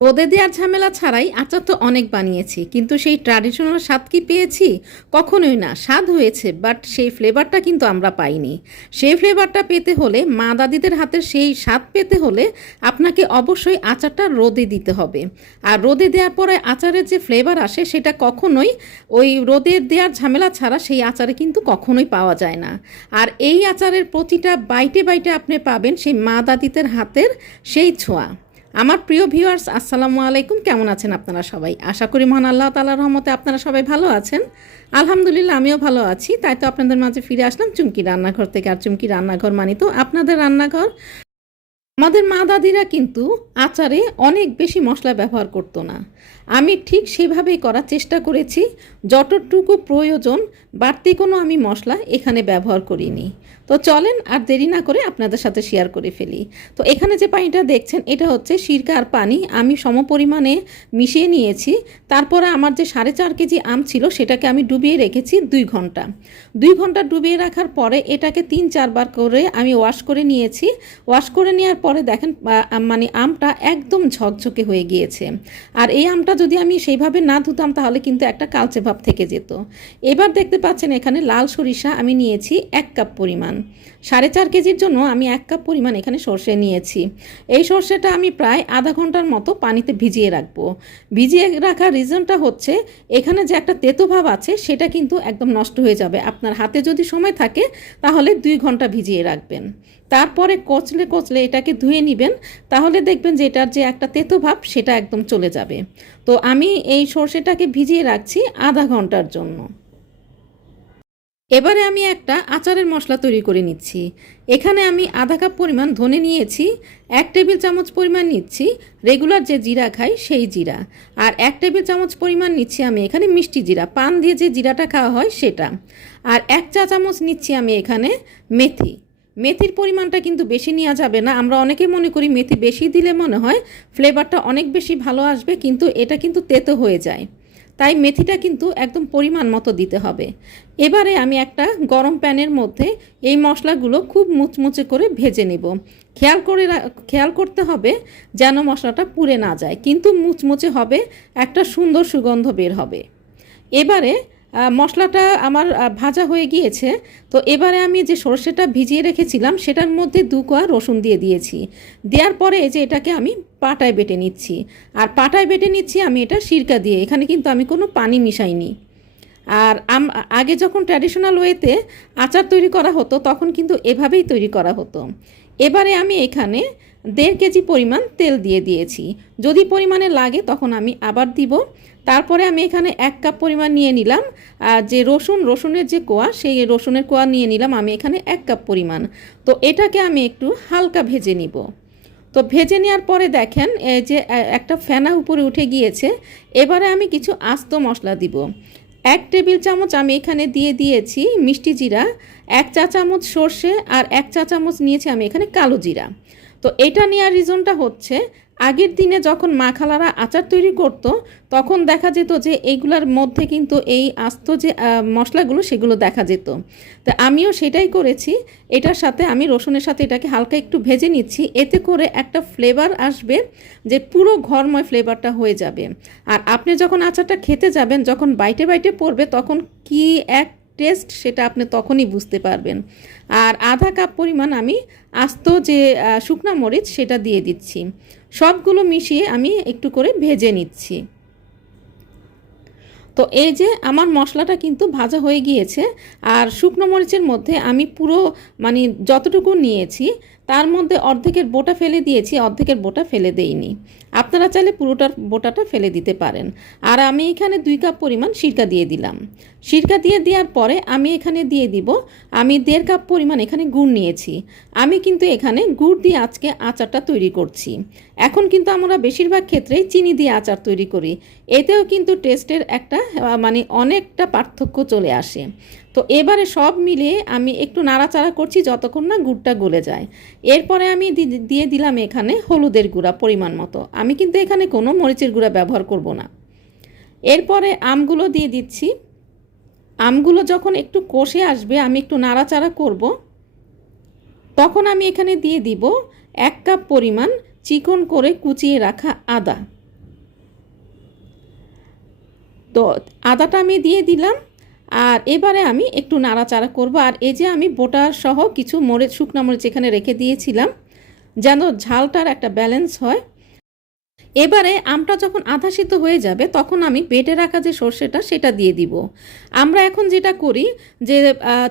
রোদে দেওয়ার ঝামেলা ছাড়াই আচার তো অনেক বানিয়েছি, কিন্তু সেই ট্র্যাডিশনাল স্বাদ কি পেয়েছি? কখনোই না, স্বাদ হয়েছে বাট সেই ফ্লেভারটা কিন্তু আমরা পাইনি। সেই ফ্লেভারটা পেতে হলে, মা দাদিদের হাতের সেই স্বাদ পেতে হলে আপনাকে অবশ্যই আচারটা রোদে দিতে হবে। আর রোদে দেওয়ার পরে আচারের যে ফ্লেভার আসে, সেটা কখনোই ওই রোদে দেওয়ার ঝামেলা ছাড়া সেই আচারে কিন্তু কখনোই পাওয়া যায় না। আর এই আচারের প্রতিটা বাইটে বাইটে আপনি পাবেন সেই মা দাদিদের হাতের সেই ছোঁয়া। আমার প্রিয় ভিউয়ার্স আসসালামু আলাইকুম। কেমন আছেন আপনারা সবাই? আশা করি মহান আল্লাহ তালার রহমতে আপনারা সবাই ভালো আছেন। আলহামদুলিল্লাহ, আমিও ভালো আছি। তাই তো আপনাদের মাঝে ফিরে আসলাম চুমকি রান্নাঘর থেকে। আর চুমকি রান্নাঘর মানি তো আপনাদের রান্নাঘর। আমাদের মা দাদিরা কিন্তু আচারে অনেক বেশি মশলা ব্যবহার করতো না। আমি ঠিক সেভাবেই করার চেষ্টা করেছি। যতটুকু প্রয়োজন, বাড়তি কোনো আমি মশলা এখানে ব্যবহার করিনি। তো চলেন আর দেরি না করে আপনাদের সাথে শেয়ার করে ফেলি। তো এখানে যে পানিটা দেখছেন, এটা হচ্ছে সিরকার পানি। আমি সমপরিমাণে মিশিয়ে নিয়েছি। তারপরে আমার যে সাড়ে চার কেজি আম ছিল, সেটাকে আমি ডুবিয়ে রেখেছি দুই ঘণ্টা। দুই ঘণ্টা ডুবিয়ে রাখার পরে এটাকে তিন চারবার করে আমি ওয়াশ করে নিয়েছি। ওয়াশ করে নেওয়ার পরে দেখেন মানে আমটা একদম ঝকঝকে হয়ে গিয়েছে। আর এই আমটা যদি আমি সেইভাবে না ধুতাম, তাহলে কিন্তু একটা কালচে ভাব থেকে যেত। এবার দেখতে পাচ্ছেন, এখানে লাল সরিষা আমি নিয়েছি এক কাপ পরিমাণ। সাড়ে চার কেজির জন্য আমি এক কাপ পরিমাণ এখানে সর্ষে নিয়েছি। এই সর্ষেটা আমি প্রায় আধা ঘণ্টার মতো পানিতে ভিজিয়ে রাখব। ভিজিয়ে রাখার রিজনটা হচ্ছে, এখানে যে একটা তেতো ভাব আছে, সেটা কিন্তু একদম নষ্ট হয়ে যাবে। আপনার হাতে যদি সময় থাকে, তাহলে দুই ঘণ্টা ভিজিয়ে রাখবেন। তারপরে কচলে কচলে এটাকে ধুয়ে নেবেন, তাহলে দেখবেন যে এটার যে একটা তেতো ভাব, সেটা একদম চলে যাবে। তো আমি এই সর্ষেটাকে ভিজিয়ে রাখছি আধা ঘণ্টার জন্য। এবারে আমি একটা আচারের মশলা তৈরি করে নিচ্ছি। এখানে আমি আধা কাপ পরিমাণ ধনে নিয়েছি, এক টেবিল চামচ পরিমাণ নিচ্ছি, রেগুলার যে জিরা খাই সেই জিরা, আর এক টেবিল চামচ পরিমাণ নিচ্ছি আমি এখানে মিষ্টি জিরা, পান দিয়ে যে জিরাটা খাওয়া হয় সেটা, আর এক চা চামচ নিচ্ছি আমি এখানে মেথি। মেথির পরিমাণটা কিন্তু বেশি নেওয়া যাবে না, আমরা অনেকে মনে করি মেথি বেশি দিলে মনে হয় ফ্লেভারটা অনেক বেশি ভালো আসবে, কিন্তু এটা কিন্তু তেতো হয়ে যায়। তাই মেথিটা কিন্তু একদম পরিমাণ মতো দিতে হবে। এবারে আমি একটা গরম প্যানের মধ্যে এই মশলাগুলো খুব মুচমুচে করে ভেজে নেব। খেয়াল করে খেয়াল করতে হবে যেন মশলাটা পুড়ে না যায়, কিন্তু মুচমুচে হবে, একটা সুন্দর সুগন্ধ বের হবে। এবারে মশলাটা আমার ভাজা হয়ে গিয়েছে। তো এবারে আমি যে সর্ষেটা ভিজিয়ে রেখেছিলাম, সেটার মধ্যে দু কোয়া রসুন দিয়ে দিয়েছি। দেওয়ার পরে যে এটাকে আমি পাটায় বেটে নিচ্ছি। আর পাটায় বেটে নিচ্ছি আমি এটা সিরকা দিয়ে। এখানে কিন্তু আমি কোনো পানি মিশাইনি। আর আম, আগে যখন ট্র্যাডিশনাল ওয়েতে আচার তৈরি করা হতো, তখন কিন্তু এভাবেই তৈরি করা হতো। এবারে আমি এখানে দেড় কেজি পরিমাণ তেল দিয়ে দিয়েছি। যদি পরিমাণে লাগে তখন আমি আবার দিব। তারপরে আমি এখানে এক কাপ পরিমাণ নিয়ে নিলাম। আর যে রসুন, রসুনের যে কোয়া, সেই রসুনের কোয়া নিয়ে নিলাম আমি এখানে এক কাপ পরিমাণ। তো এটাকে আমি একটু হালকা ভেজে নিব। তো ভেজে নেওয়ার পরে দেখেন, এই যে একটা ফেনা উপরে উঠে গিয়েছে। এবারে আমি কিছু আস্ত মশলা দিব। এক টেবিল চামচ আমি এখানে দিয়ে দিয়েছি মিষ্টি জিরা, এক চা চামচ সর্ষে আর এক চা চামচ নিয়েছি আমি এখানে কালো জিরা। তো এটা নেওয়ার রিজনটা হচ্ছে, আগের দিনে যখন মা খালারা আচার তৈরি করত, তখন দেখা যেত যে এইগুলার মধ্যে কিন্তু এই আস্ত যে মশলাগুলো সেগুলো দেখা যেত। তো আমিও সেটাই করেছি। এটার সাথে আমি রসুনের সাথে এটাকে হালকা একটু ভেজে নিচ্ছি। এতে করে একটা ফ্লেভার আসবে যে পুরো ঘরময় ফ্লেভারটা হয়ে যাবে। আর আপনি যখন আচারটা খেতে যাবেন, যখন বাইটে বাইটে পড়বে, তখন কি এক টেস্ট সেটা আপনি তখনই বুঝতে পারবেন। আর আধা কাপ পরিমাণ আমি আস্ত যে শুকনা মরিচ সেটা দিয়ে দিচ্ছি। সবগুলো মিশিয়ে আমি একটু করে ভেজে নিচ্ছি। তো এই যে আমার মশলাটা কিন্তু ভাজা হয়ে গিয়েছে, আর শুকনো মরিচের মধ্যে আমি পুরো মানে যতটুকু নিয়েছি, তার মধ্যে অর্ধেকের বোটা ফেলে দিয়েছি, অর্ধেকের বোটা ফেলে দেইনি। আপনারা চাইলে পুরোটার বোটাটা ফেলে দিতে পারেন। আর আমি এখানে দুই কাপ পরিমাণ সিরকা দিয়ে দিলাম। সিরকা দিয়ে দেওয়ার পরে আমি এখানে দিয়ে দিব, আমি দেড় কাপ পরিমাণ এখানে গুড় নিয়েছি। আমি কিন্তু এখানে গুড় দিয়ে আজকে আচারটা তৈরি করছি। এখন কিন্তু আমরা বেশিরভাগ ক্ষেত্রেই চিনি দিয়ে আচার তৈরি করি। এতেও কিন্তু টেস্টের একটা মানে অনেকটা পার্থক্য চলে আসে। তো এবারে সব মিলিয়ে আমি একটু নাড়াচাড়া করছি যতক্ষণ না গুড়টা গলে যায়। এরপরে আমি দিয়ে দিলাম এখানে হলুদের গুঁড়া পরিমাণ মতো। আমি কিন্তু এখানে কোনো মরিচের গুঁড়া ব্যবহার করব না। এরপরে আমগুলো দিয়ে দিচ্ছি। আমগুলো যখন একটু কষে আসবে, আমি একটু নাড়াচাড়া করব। তখন আমি এখানে দিয়ে দিব এক কাপ পরিমাণ চিকন করে কুচিয়ে রাখা আদা। তো, আদাটা আমি দিয়ে দিলাম। আর এবারে আমি একটু নাড়াচাড়া করব। আর এই যে আমি বোটার সহ কিছু মরিচ, শুকনো মরিচ এখানে রেখে দিয়েছিলাম, যেন ঝালটার একটা ব্যালেন্স হয়। এবারে আমটা যখন আধা সিদ্ধ হয়ে যাবে, তখন আমি বেটে রাখা যে সর্ষেটা, সেটা দিয়ে দিব। আমরা এখন যেটা করি, যে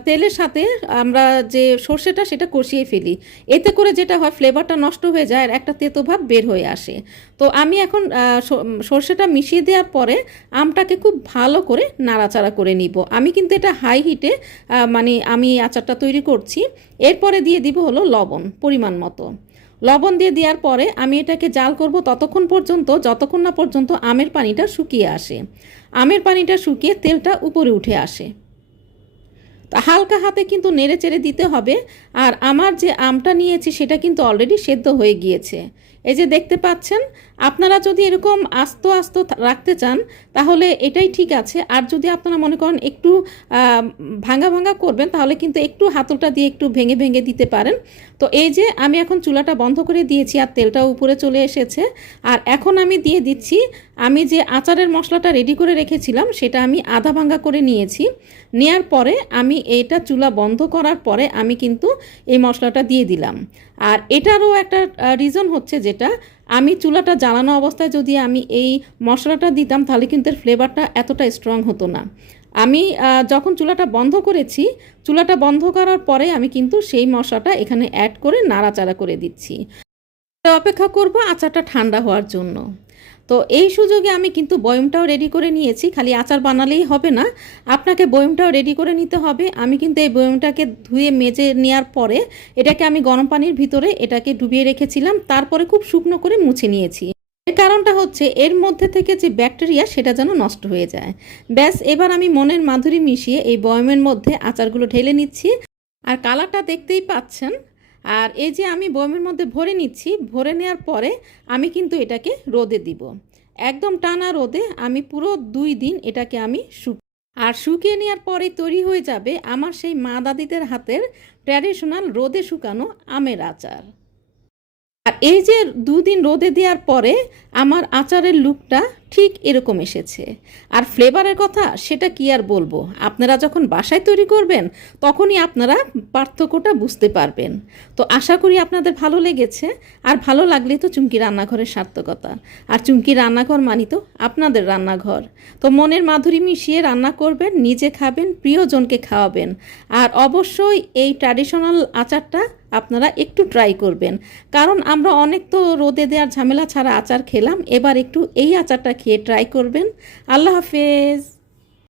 তেলের সাথে আমরা যে সর্ষেটা, সেটা কষিয়ে ফেলি। এতে করে যেটা হয় ফ্লেভারটা নষ্ট হয়ে যায় আর একটা তেতো ভাব বের হয়ে আসে। তো আমি এখন সর্ষেটা মিশিয়ে দেওয়ার পরে আমটাকে খুব ভালো করে নাড়াচাড়া করে নিব। আমি কিন্তু এটা হাই হিটে মানে আমি আচারটা তৈরি করছি। এরপরে দিয়ে দিব হলো লবণ, পরিমাণ মতো। লবণ দিয়ে দেওয়ার পরে আমি এটাকে জাল করব ততক্ষণ পর্যন্ত, যতক্ষণ না পর্যন্ত আমের পানিটা শুকিয়ে আসে। আমের পানিটা শুকিয়ে তেলটা উপরে উঠে আসে। তা হালকা হাতে কিন্তু নেড়ে চেড়ে দিতে হবে, আর আমার যে আমটা নিয়েছি সেটা কিন্তু অলরেডি সেদ্ধ হয়ে গিয়েছে। এই যে দেখতে পাচ্ছেন, আপনারা যদি এরকম আস্ত আস্ত রাখতে চান, তাহলে এটাই ঠিক আছে। আর যদি আপনারা মনে করেন একটু ভাঙা ভাঙা করবেন, তাহলে কিন্তু একটু হাতলটা দিয়ে একটু ভেঙে ভেঙে দিতে পারেন। তো এই যে আমি এখন চুলাটা বন্ধ করে দিয়েছি আর তেলটা উপরে চলে এসেছে। আর এখন আমি দিয়ে দিচ্ছি, আমি যে আচারের মশলাটা রেডি করে রেখেছিলাম, সেটা আমি আধা ভাঙা করে নিয়েছি। নেয়ার পরে আমি এইটা চুলা বন্ধ করার পরে আমি কিন্তু এই মশলাটা দিয়ে দিলাম। আর এটারও একটা রিজন হচ্ছে যেটা, আমি চুলাটা জ্বালানো অবস্থায় যদি আমি এই মশলাটা দিতাম, তাহলে কিন্তু এর ফ্লেভারটা এতটা স্ট্রং হতো না। আমি যখন চুলাটা বন্ধ করেছি, চুলাটা বন্ধ করার পরে আমি কিন্তু সেই মশলাটা এখানে অ্যাড করে নাড়াচাড়া করে দিচ্ছি। অপেক্ষা করব আচারটা ঠান্ডা হওয়ার জন্য। তো এই সুযোগে আমি কিন্তু বয়মটাও রেডি করে নিয়েছি, খালি আচার বানালেই হবে না। আপনাকে বয়মটাও রেডি করে নিতে হবে। আমি কিন্তু এই বয়মটাকে ধুয়ে মেজে নেওয়ার পরে এটাকে আমি গরম পানির ভিতরে এটাকে ডুবিয়ে রেখেছিলাম, তারপরে খুব শুকনো করে মুছে নিয়েছি। এর কারণটা হচ্ছে এর মধ্যে থেকে যে ব্যাকটেরিয়া সেটা যেন নষ্ট হয়ে যায়। ব্যাস, এবার আমি মনের মাধুরী মিশিয়ে এই বয়মের মধ্যে আচারগুলো ঢেলে নিচ্ছি। আর কালারটা দেখতেই পাচ্ছেন আর এই যে আমি বয়মের মধ্যে ভরে নিচ্ছি, ভরে নেওয়ার পরে আমি কিন্তু এটাকে রোদে দিব। একদম টানা রোদে আমি পুরো দুই দিন এটাকে আমি শুক আর শুকিয়ে নেওয়ার পরে তৈরি হয়ে যাবে আমার সেই মা দাদিদের হাতের ট্র্যাডিশনাল রোদে শুকানো আমের আচার। আর এই যে দুদিন রোদে দেওয়ার পরে আমার আচারের লুকটা ঠিক এরকম এসেছে। আর ফ্লেভারের কথা সেটা কি আর বলব? আপনারা যখন বাসায় তৈরি করবেন, তখনই আপনারা পার্থক্যটা বুঝতে পারবেন। তো আশা করি আপনাদের ভালো লেগেছে। আর ভালো লাগলেই তো চুমকি রান্নাঘরের সার্থকতা। আর চুমকি রান্নাঘর মানি তো আপনাদের রান্নাঘর। তো মনের মাধুরী মিশিয়ে রান্না করবেন, নিজে খাবেন, প্রিয়জনকে খাওয়াবেন। আর অবশ্যই এই ট্র্যাডিশনাল আচারটা আপনারা একটু ট্রাই করবেন। কারণ আমরা অনেক তো রোদে দেওয়ার ঝামেলা ছাড়া আচার খেলাম, এবার একটু এই আচারটা খেয়ে ট্রাই করবেন। আল্লাহ হাফেজ।